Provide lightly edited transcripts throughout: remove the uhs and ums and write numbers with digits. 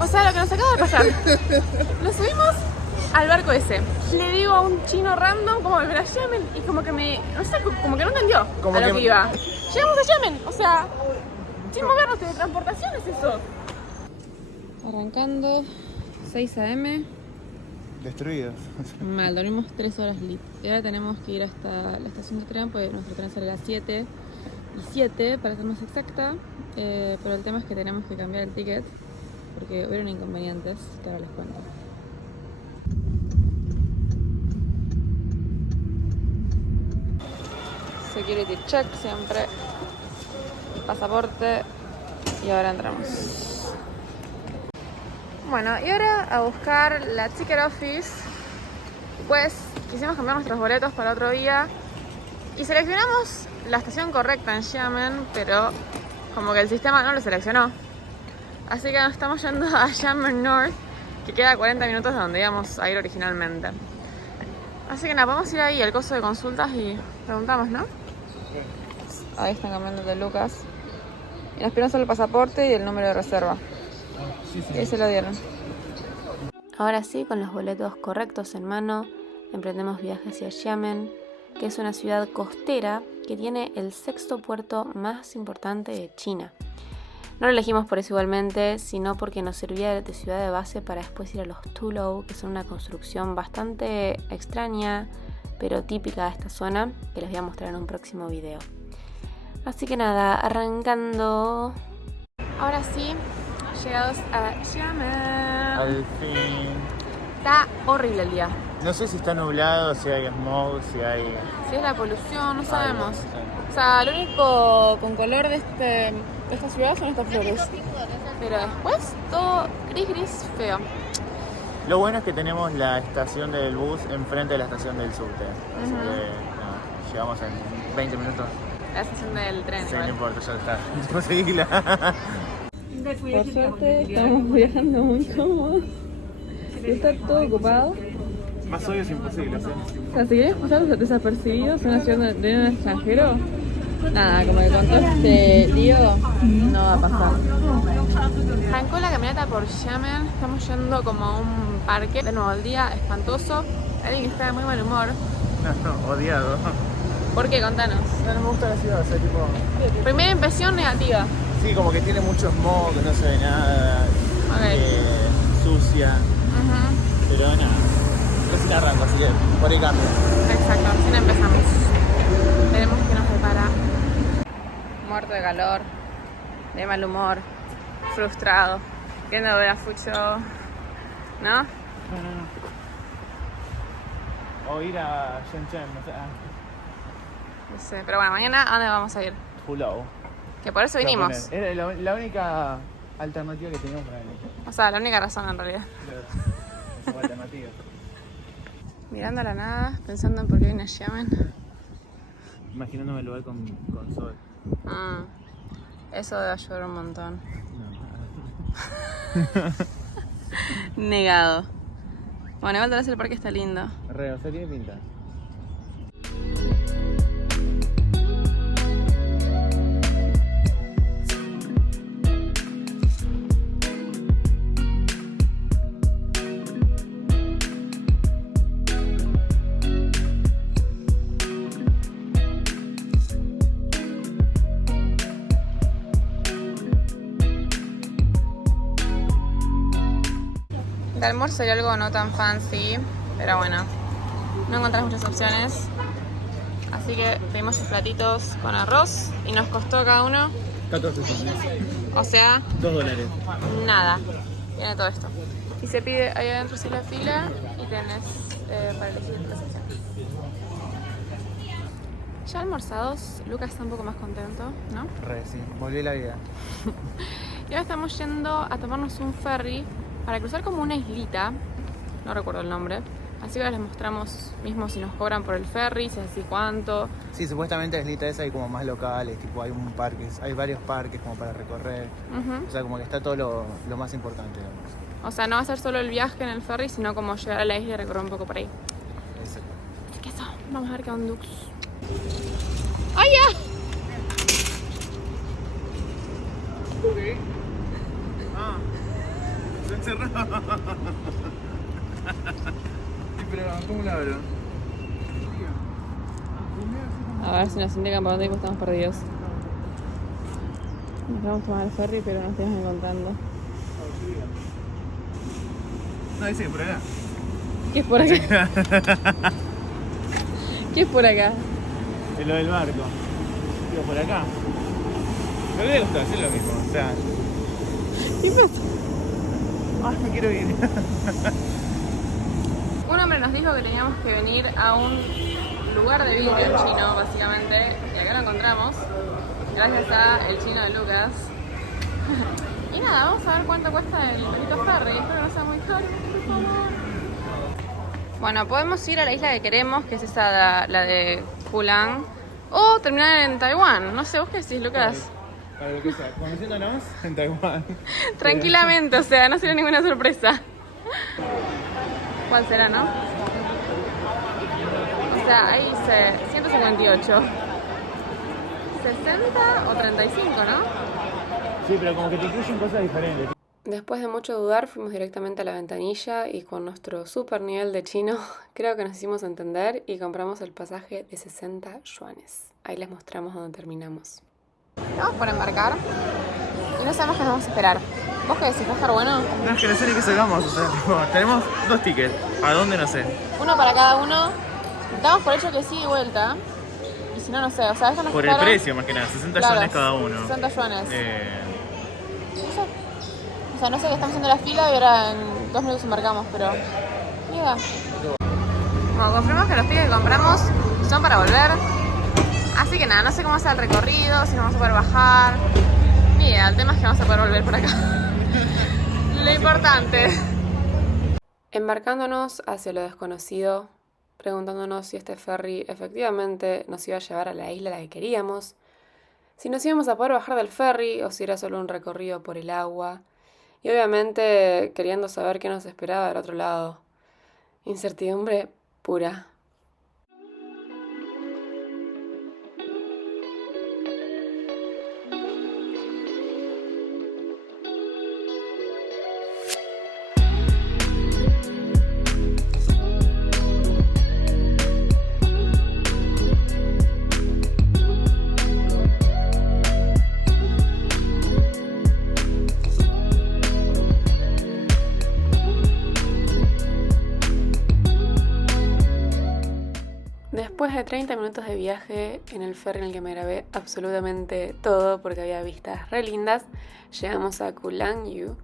O sea, lo que nos acaba de pasar. Nos subimos al barco ese. Le digo a un chino random como volver a Yemen y como que no sé, como que no entendió como a lo que iba. Llegamos a Yemen, o sea, sin movernos de transportación es eso. Arrancando 6 AM. Destruidos. Mal, dormimos 3 horas lit. Y ahora tenemos que ir hasta la estación de tren, pues nuestro tren sale a las 7:07 para ser más exacta. Pero el tema es que tenemos que cambiar el ticket porque hubieron inconvenientes que ahora les cuento. Security check siempre. Pasaporte. Y ahora entramos. Bueno, y ahora a buscar la ticket office. Pues quisimos cambiar nuestros boletos para otro día. Y seleccionamos la estación correcta en Yemen, pero como que el sistema no lo seleccionó. Así que nos estamos yendo a Yemen North, que queda a 40 minutos de donde íbamos a ir originalmente. Así que nada, podemos ir ahí al coso de consultas y preguntamos, ¿no? Ahí están cambiando de Lucas. Y nos pidieron solo el pasaporte y el número de reserva. Y ahí se lo dieron. Ahora sí, con los boletos correctos en mano, emprendemos viaje hacia Yemen, que es una ciudad costera que tiene el 6º puerto más importante de China. No lo elegimos por eso igualmente, sino porque nos servía de ciudad de base para después ir a los Tullow, que son una construcción bastante extraña, pero típica de esta zona, que les voy a mostrar en un próximo video. Así que nada, arrancando. Ahora sí, llegados a Yemen. Al fin. Está horrible el día. No sé si está nublado, si hay smog, si hay... Si es la polución, no sabemos. O sea, lo único con color de esta ciudad son estas flores. Pero después todo gris, feo. Lo bueno es que tenemos la estación del bus enfrente de la estación del subte. Así que no, llegamos en 20 minutos. La estación del tren. Sí, igual. no importa, ya está. Conseguíla. Por suerte estamos viajando muy cómodos. Está todo ocupado. Más obvio es imposible, ¿sí? O sea, si querés pasar desapercibidos en una ciudad de un extranjero, nada, como que con todo este lío no va a pasar. Arrancó la caminata por Yemen, estamos yendo como a un parque. De nuevo, el día espantoso, alguien que está de muy mal humor. No, odiado. ¿Por qué? Contanos. No me gusta la ciudad, o sea, tipo... Primera impresión negativa. Sí, como que tiene mucho smog, no se ve nada, sucia, pero nada, recién arranco, así que por ahí cambio. Exacto, recién empezamos. Veremos qué nos depara. Muerto de calor, de mal humor, frustrado, queriendo ver a Fucho, ¿no? O ir a Shenzhen, no sé, No sé, pero bueno, mañana ¿a dónde vamos a ir? Hulao. Que por eso vinimos. Era la única alternativa que teníamos para venir. O sea, la única razón en realidad. Como alternativa. Mirando a la nada, pensando en por qué vine a Yemen. Imaginándome el lugar con sol. Eso debe ayudar un montón. No. Negado. Bueno, igual tal vez el parque está lindo. Re, o sea, tiene pinta. De almuerzo sería algo no tan fancy, pero bueno, no encontrás muchas opciones. Así que pedimos sus platitos con arroz y nos costó cada uno, 14 soles. o sea, $2. nada. Tiene todo esto. Y se pide ahí adentro sin la fila y tenés para elegir la sección. Ya almorzados, Lucas está un poco más contento, ¿no? Re, sí, volví la vida. Y ahora estamos yendo a tomarnos un ferry para cruzar como una islita, no recuerdo el nombre, así que ahora les mostramos mismo si nos cobran por el ferry, si es así cuánto. Sí, supuestamente en la islita esa hay como más locales, tipo hay hay varios parques como para recorrer. O sea, como que está todo lo más importante, digamos. O sea, no va a ser solo el viaje en el ferry, sino como llegar a la isla y recorrer un poco por ahí. Exacto. Así que eso, vamos a ver qué ondux. ¡Ay, ya! Lo encerrado. Sí, pero ¿cómo lo abro? A ver si nos indican por dónde ir, estamos perdidos. Nos vamos a tomar el ferry, pero nos estamos encontrando. No, dice que por acá. ¿Qué es por acá? ¿Qué es por acá? Es lo del barco. Digo, por acá. Pero le gusta hacer lo mismo, o sea. ¿Qué pasa? Ay, me quiero ir. Un hombre nos dijo que teníamos que venir a un lugar de vidrio chino, básicamente, y acá lo encontramos, gracias a el chino de Lucas. Y nada, vamos a ver cuánto cuesta el Benito Ferry. Espero que no sea muy caro, por favor. Bueno, podemos ir a la isla que queremos, que es esa, la de Hulang, o terminar en Taiwán. No sé, ¿vos qué decís, Lucas? Para lo que sea, conociéndonos en Taiwán. Tranquilamente, o sea, no sería ninguna sorpresa. ¿Cuál será, no? O sea, ahí dice 158. 60 o 35, ¿no? Sí, pero como que te incluyen cosas diferentes. Después de mucho dudar, fuimos directamente a la ventanilla y con nuestro super nivel de chino, creo que nos hicimos entender y compramos el pasaje de 60 yuanes. Ahí les mostramos dónde terminamos. Estamos por embarcar y no sabemos qué nos vamos a esperar. ¿Vos qué decís? ¿Va a estar bueno? No, es que no sé ni qué sacamos, o sea, tipo, tenemos 2 tickets. ¿A dónde? No sé. Uno para cada uno. Damos por hecho que sí y vuelta. Y si no, no sé. O sea, eso nos Por caro. el precio, más que nada, 60 yuanes cada uno. 60 yuanes. No sé. O sea, no sé que estamos haciendo la fila y ahora en 2 minutos embarcamos, pero... Llega. Bueno, confirmamos que los tickets que compramos son para volver. Así que nada, no sé cómo va a ser el recorrido, si nos vamos a poder bajar. Ni idea, el tema es que vamos a poder volver por acá. Lo importante. Embarcándonos hacia lo desconocido, preguntándonos si este ferry efectivamente nos iba a llevar a la isla a la que queríamos, si nos íbamos a poder bajar del ferry o si era solo un recorrido por el agua, y obviamente queriendo saber qué nos esperaba del otro lado. Incertidumbre pura. Después de 30 minutos de viaje en el ferry en el que me grabé absolutamente todo porque había vistas re lindas, llegamos a Kulangyu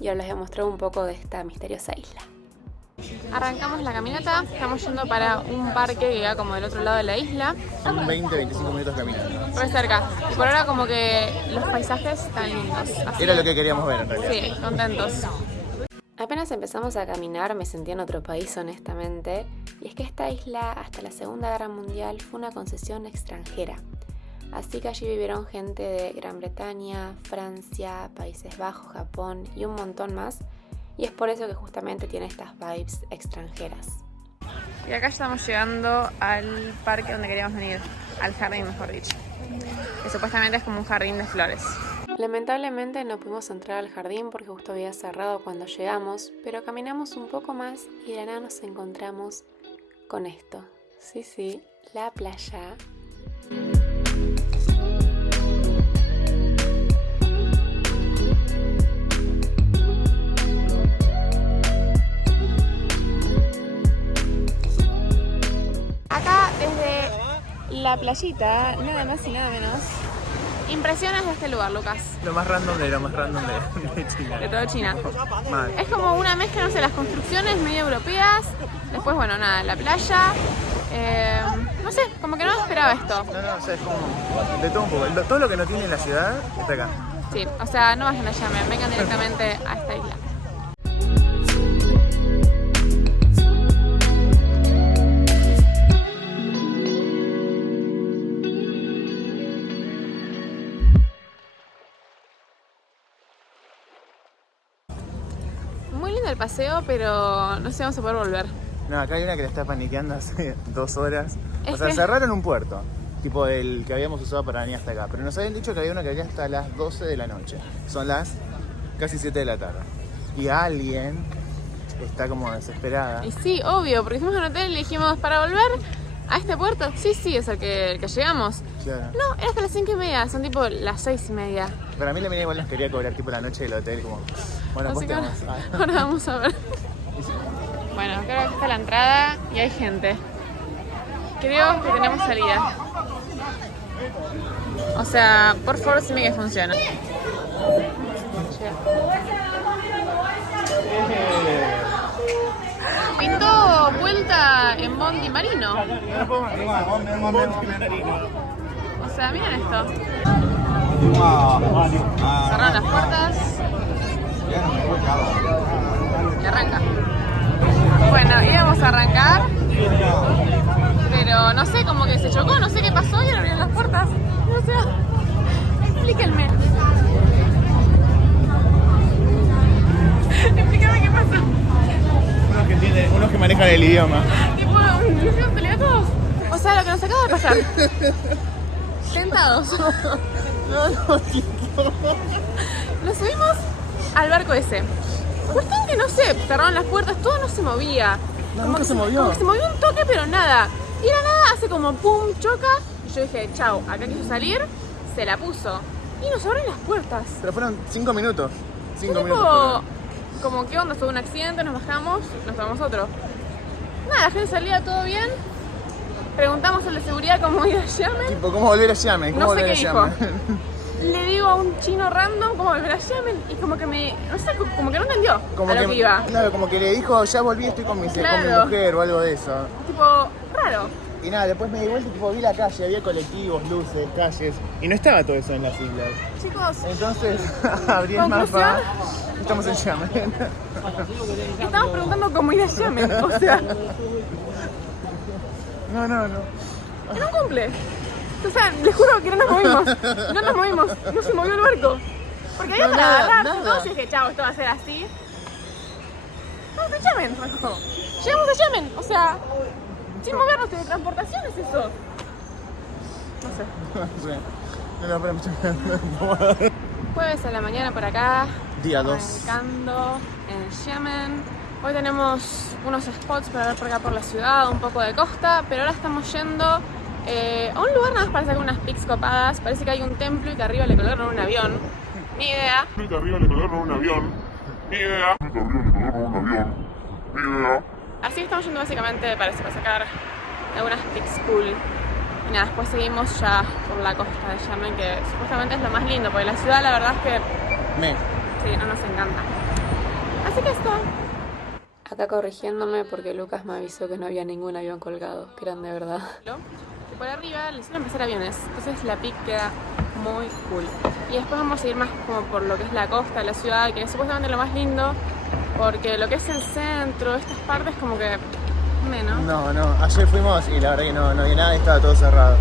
y ahora les voy a mostrar un poco de esta misteriosa isla. Arrancamos la caminata, estamos yendo para un parque que queda como del otro lado de la isla. Son 20-25 minutos caminando. Muy cerca. Y por ahora como que los paisajes están lindos. Así Era lo que queríamos ver en realidad. sí, contentos. Apenas empezamos a caminar me sentía en otro país honestamente, y es que esta isla hasta la Segunda Guerra Mundial fue una concesión extranjera. Así que allí vivieron gente de Gran Bretaña, Francia, Países Bajos, Japón y un montón más, y es por eso que justamente tiene estas vibes extranjeras. Y acá estamos llegando al parque donde queríamos venir, al jardín mejor dicho, que supuestamente es como un jardín de flores. Lamentablemente no pudimos entrar al jardín porque justo había cerrado cuando llegamos, pero caminamos un poco más y de la nada nos encontramos con esto. Sí, la playa. Acá desde la playita, nada más y nada menos. Impresiones de este lugar, Lucas. Lo más random de China. De todo China. Mal. Es como una mezcla, no sé, las construcciones medio europeas. Después, bueno, nada, la playa. No sé, como que no esperaba esto. No, o sea, es como de todo un poco. Todo lo que no tiene la ciudad está acá. Sí, o sea, no vayan a Xiamen, vengan directamente a esta isla. Muy lindo el paseo, pero no sé, vamos a poder volver. No, acá hay una que la está paniqueando hace 2 horas. Es O sea, que- cerraron un puerto, tipo el que habíamos usado para venir hasta acá. Pero nos habían dicho que había uno que había hasta las 12 de la noche. Son las casi 7 de la tarde. y alguien está como desesperada. Y sí, obvio, porque fuimos a un hotel y le dijimos, para volver a este puerto, sí, es el que llegamos. Claro. No, era hasta las 5:30, son tipo las 6:30. Pero a mí la mina igual nos quería cobrar tipo la noche del hotel, como, bueno, Así pues que te ahora, vamos a... ahora vamos a ver. Bueno, creo que está la entrada y hay gente. Creo que tenemos salida. O sea, por favor, dime que funciona. Pintó vuelta en Bondi Marino. O sea, miren esto. Cerraron las puertas. Y arranca. Bueno, íbamos a arrancar. Pero no sé, como que se chocó, no sé qué pasó y abrieron las puertas. O sea, explíquenme. Explícame qué pasó. Unos que manejan el idioma. Tipo, ¿un telegatos? O sea, lo que nos acaba de pasar. Sentados. Nos subimos al barco ese. Cuestión que no sé, cerraron las puertas, todo no se movía. No, nunca se movió. Como que se movió un toque, pero nada. Y era nada, hace como pum, choca. Y yo dije, chau, acá quiso salir, se la puso. Y nos abren las puertas. Pero fueron 5 minutos. 5 Fue minutos. tipo, como, ¿qué onda? Fue un accidente, nos bajamos, nos tomamos otro. Nada, la gente salía todo bien. Preguntamos al de seguridad cómo ir a Yemen. Tipo, ¿cómo volver a Yemen? ¿Cómo No sé volver qué a dijo. Yemen? Le digo a un chino random cómo volver a Yemen y como que me, no sé, como que no entendió Como a lo que iba. Claro, como que le dijo, ya volví, estoy con mi Claro. mujer o algo de eso. Tipo, raro. Y nada, después me di vuelta y tipo, vi la calle, había colectivos, luces, calles. Y no estaba todo eso en las islas. Chicos, Entonces, abrí el ¿conclusión? mapa. Estamos en Yemen. estamos preguntando cómo ir a Yemen, o sea, No. que no cumple. O sea, les juro que no nos movimos, no se movió el barco. Porque había No, para nada, agarrarse nada. todo y dije, chao, esto va a ser así. Vamos a Yemen, Franco. Llegamos a Yemen, o sea, sin movernos de transportación es eso. No sé. No, pero Jueves a la mañana por acá. Día 2. Arrancando en Yemen. Hoy tenemos unos spots para ver por acá por la ciudad, un poco de costa, pero ahora estamos yendo a un lugar nada más para hacer unas pics copadas. Parece que hay un templo y que arriba le colgaron un avión. Ni idea. Así que estamos yendo básicamente para sacar algunas pics cool. Y nada, después seguimos ya por la costa de Yemen, que supuestamente es lo más lindo, porque la ciudad la verdad es que sí, no nos encanta. Así que esto. Acá corrigiéndome porque Lucas me avisó que no había ningún avión colgado, que eran de verdad. Y por arriba les suelen empezar aviones, entonces la pic queda muy cool. Y después vamos a ir más como por lo que es la costa, la ciudad, que es supuestamente lo más lindo, porque lo que es el centro, estas partes como que menos. No, ayer fuimos y la verdad que no había nada y estaba todo cerrado.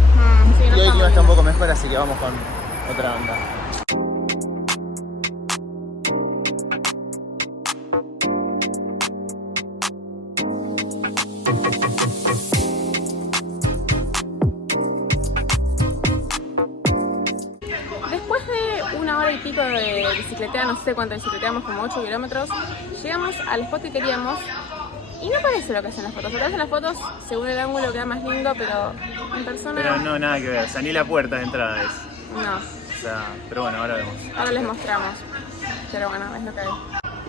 Sí, no Y hoy está clima muy está un lindo. poco mejor, así que vamos con otra onda. Después de una hora y pico de bicicletea, no sé cuánto bicicleteamos, como 8 kilómetros, llegamos al spot que queríamos y no parece lo que hacen las fotos. Lo que hacen las fotos, según el ángulo, queda más lindo, pero en persona Pero no, nada que ver, o sea, ni la puerta de entrada es. no. O sea, pero bueno, ahora vemos. Ahora les mostramos. Pero bueno, es lo que hay.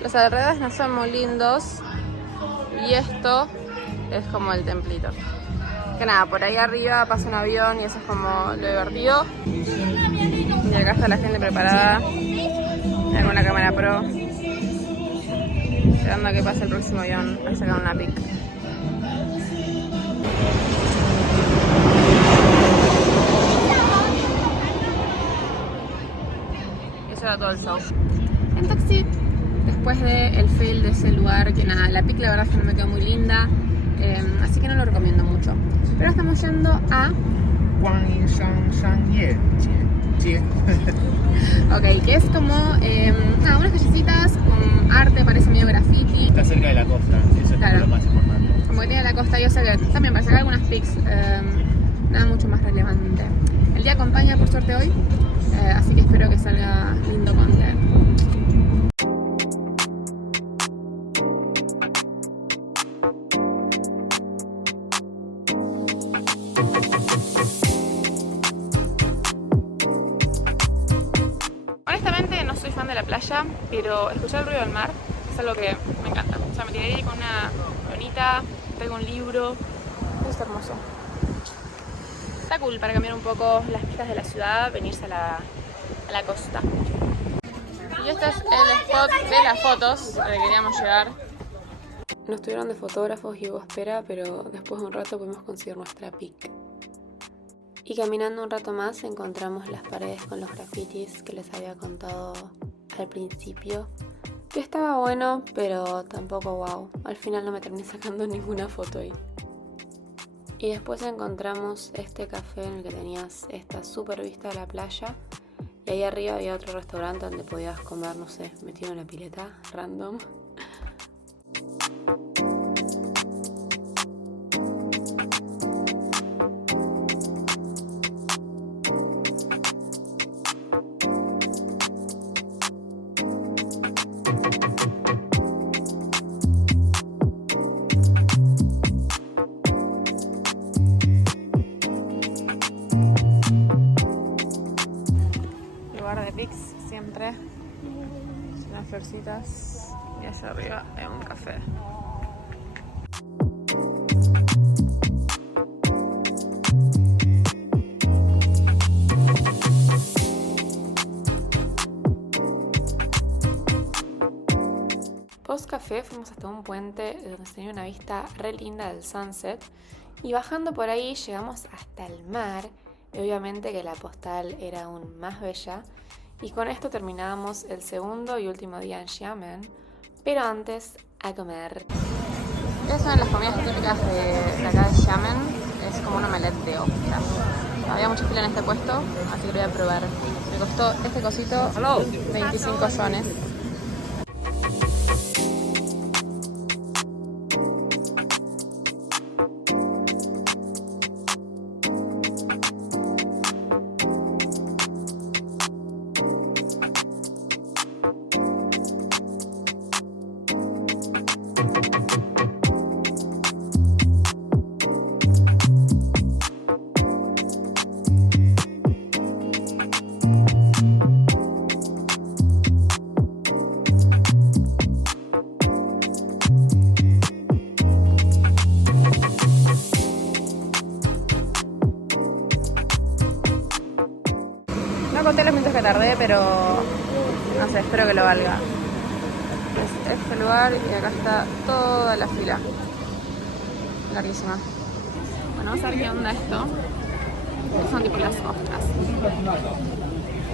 Los alrededores no son muy lindos y esto es como el templito. Que nada, por ahí arriba pasa un avión y eso es como lo divertido. Y acá está la gente preparada. Con una cámara pro. Esperando a que pase el próximo avión a sacar una pic. Eso era todo el show. En taxi, después del fail de ese lugar, que nada, la pic la verdad es que no me quedó muy linda. Así que no lo recomiendo mucho. Pero estamos yendo a... Ok, que es como unas callecitas con arte, parece medio graffiti. Está cerca de la costa, eso es Claro. lo más importante. Como que tiene la costa, yo sé que también para sacar algunas pics, nada mucho más relevante. El día acompaña por suerte hoy, así que espero que salga lindo content. playa, pero escuchar el ruido del mar es algo que me encanta. O sea, me tiré ahí con una bonita, traigo un libro, es hermoso. Está cool para cambiar un poco las vistas de la ciudad, venirse a la costa. Y este es el spot de las fotos al que queríamos llegar. Nos tuvieron de fotógrafos y hubo espera, pero después de un rato pudimos conseguir nuestra pic. Y caminando un rato más encontramos las paredes con los grafitis que les había contado al principio. Que estaba bueno, pero tampoco wow. Al final no me terminé sacando ninguna foto ahí. Y después encontramos este café en el que tenías esta super vista de la playa. Y ahí arriba había otro restaurante donde podías comer, no sé, metido en una pileta, random. Siempre unas florcitas y allá arriba hay un café. Post café fuimos hasta un puente donde se tenía una vista re linda del sunset y bajando por ahí llegamos hasta el mar y obviamente que la postal era aún más bella. Y con esto terminábamos el segundo y último día en Xiamen, pero antes a comer. Estas son las comidas típicas de acá de Xiamen, es como un omelette de ostra. Había mucha fila en este puesto, así que lo voy a probar. Me costó este cosito 25 yuanes. No conté los minutos que tardé, pero no sé, espero que lo valga. Es este lugar y acá está toda la fila. Larguísima. Bueno, vamos a ver qué onda esto. Estos son tipo las ostras.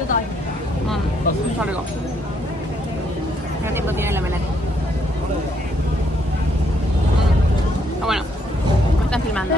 Es algo. ¿Qué tiempo tiene la melate? Bueno, me están filmando.